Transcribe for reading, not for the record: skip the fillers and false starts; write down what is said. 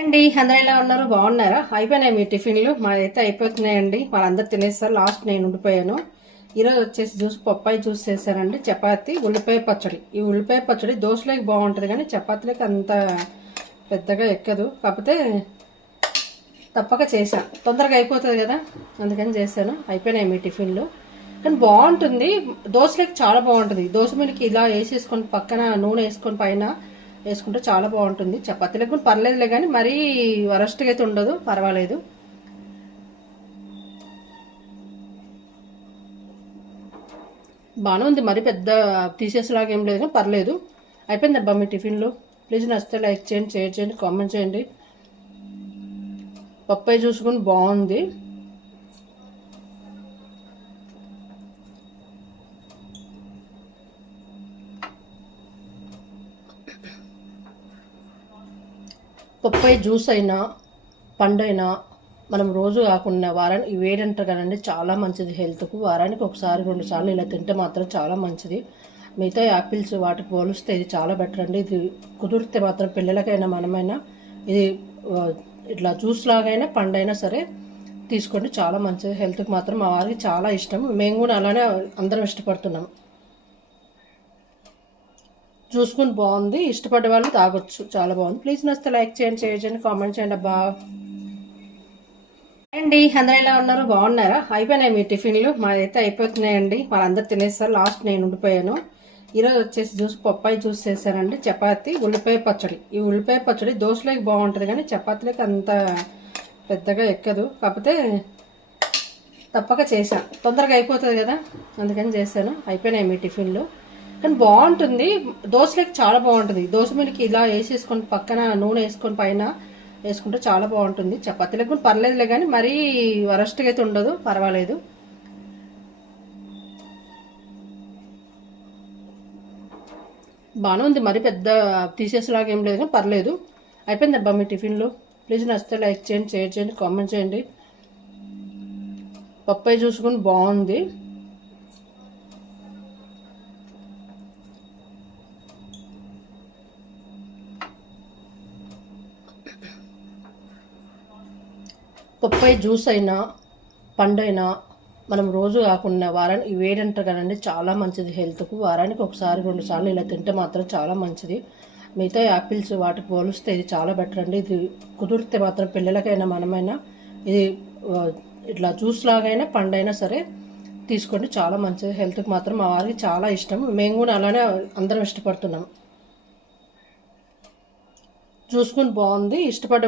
అండి అందరూ ఎలా ఉన్నారు? బాగున్నారా? అయిపోయినాయి మీ టిఫిన్లు? మా అయితే అయిపోతున్నాయండి. వాళ్ళందరూ తినేస్తారు. లాస్ట్ నేను ఉండిపోయాను. ఈరోజు వచ్చేసి జ్యూస్ పప్పాయి జ్యూస్ చేశానండి. చపాతి ఉల్లిపాయ పచ్చడి. ఈ ఉల్లిపాయ పచ్చడి దోశలోకి బాగుంటుంది కానీ చపాతీలోకి అంత పెద్దగా ఎక్కదు. కాకపోతే తప్పక చేశాను. తొందరగా అయిపోతుంది కదా, అందుకని చేశాను. అయిపోయినాయి మీ టిఫిన్లు. కానీ బాగుంటుంది. దోశలోకి చాలా బాగుంటుంది. దోశ మీదకి ఇలా వేసేసుకొని పక్కన నూనె వేసుకొని పైన వేసుకుంటే చాలా బాగుంటుంది. చపాతీలకు కూడా పర్లేదులే కానీ మరీ వరస్ట్గా అయితే ఉండదు, పర్వాలేదు. బాగానే ఉంది, మరి పెద్ద తీసేసేలాగా ఏం లేదు కానీ పర్లేదు. అయిపోయింది అబ్బా మీ టిఫిన్లు. ప్లీజ్ నచ్చితే లైక్ చేయండి, షేర్ చేయండి, కామెంట్ చేయండి. పప్పాయి చూసుకుని బాగుంది. పప్పాయి జ్యూస్ అయినా పండైనా మనం రోజు కాకుండా వారానికి వేడంటారు కదండి, చాలా మంచిది హెల్త్కు. వారానికి ఒకసారి 2 సార్లు ఇలా తింటే మాత్రం చాలా మంచిది. మిగతా యాపిల్స్ వాటికి పోలిస్తే ఇది చాలా బెటర్ అండి. ఇది కుదిరితే మాత్రం పిల్లలకైనా మనమైనా ఇది ఇట్లా జ్యూస్ లాగైనా పండైనా సరే తీసుకోండి, చాలా మంచిది హెల్త్కి. మాత్రం మా వారికి చాలా ఇష్టం, మేము కూడా అలానే అందరం ఇష్టపడుతున్నాం. చూసుకుని బాగుంది, ఇష్టపడే వాళ్ళు తాగొచ్చు, చాలా బాగుంది. ప్లీజ్ నచ్చితే లైక్ చేయండి, షేర్ చేయండి, కామెంట్ చేయండి అబ్బా. అండి అందరూ ఎలా ఉన్నారు? బాగున్నారా? అయిపోయినాయి మీ టిఫిన్లు? మా అయితే అయిపోతున్నాయండి. వాళ్ళందరూ తినేస్తారు. లాస్ట్ నేను ఉండిపోయాను. ఈరోజు వచ్చేసి జ్యూస్ పప్పాయి జ్యూస్ చేశానండి. చపాతి ఉల్లిపాయ పచ్చడి. ఈ ఉల్లిపాయ పచ్చడి దోశలోకి బాగుంటుంది కానీ చపాతీలోకి అంత పెద్దగా ఎక్కదు. కాకపోతే తప్పక చేశాను. తొందరగా అయిపోతుంది కదా, అందుకని చేశాను. అయిపోయినాయి మీ టిఫిన్లు. కానీ బాగుంటుంది. దోశలోకి చాలా బాగుంటుంది. దోశ మీదకి ఇలా వేసేసుకొని పక్కన నూనె వేసుకొని పైన వేసుకుంటే చాలా బాగుంటుంది. చపాతీలకు కూడా పర్లేదులే కానీ మరీ వరస్ట్గా అయితే ఉండదు, పర్వాలేదు. బాగానే ఉంది, మరి పెద్ద తీసేసేలాగా ఏం లేదు కానీ పర్లేదు. అయిపోయింది అబ్బా మీ టిఫిన్లు. ప్లీజ్ నచ్చితే లైక్ చేయండి, షేర్ చేయండి, కామెంట్ చేయండి. పప్పాయి చూసుకుని బాగుంది. పప్పాయి జ్యూస్ అయినా పండైనా మనం రోజు కాకుండా వారానికి వేడంటారు కదండి, చాలా మంచిది హెల్త్కు. వారానికి ఒకసారి 2 సార్లు ఇలా తింటే మాత్రం చాలా మంచిది. మిగతా యాపిల్స్ వాటికి పోలిస్తే ఇది చాలా బెటర్ అండి. ఇది కుదిరితే మాత్రం పిల్లలకైనా మనమైనా ఇది ఇట్లా జ్యూస్ లాగైనా పండైనా సరే తీసుకోండి, చాలా మంచిది హెల్త్కి. మాత్రం మా వారికి చాలా ఇష్టం, మేము కూడా అలానే అందరం ఇష్టపడుతున్నాం. చూసుకుని బాగుంది, ఇష్టపడే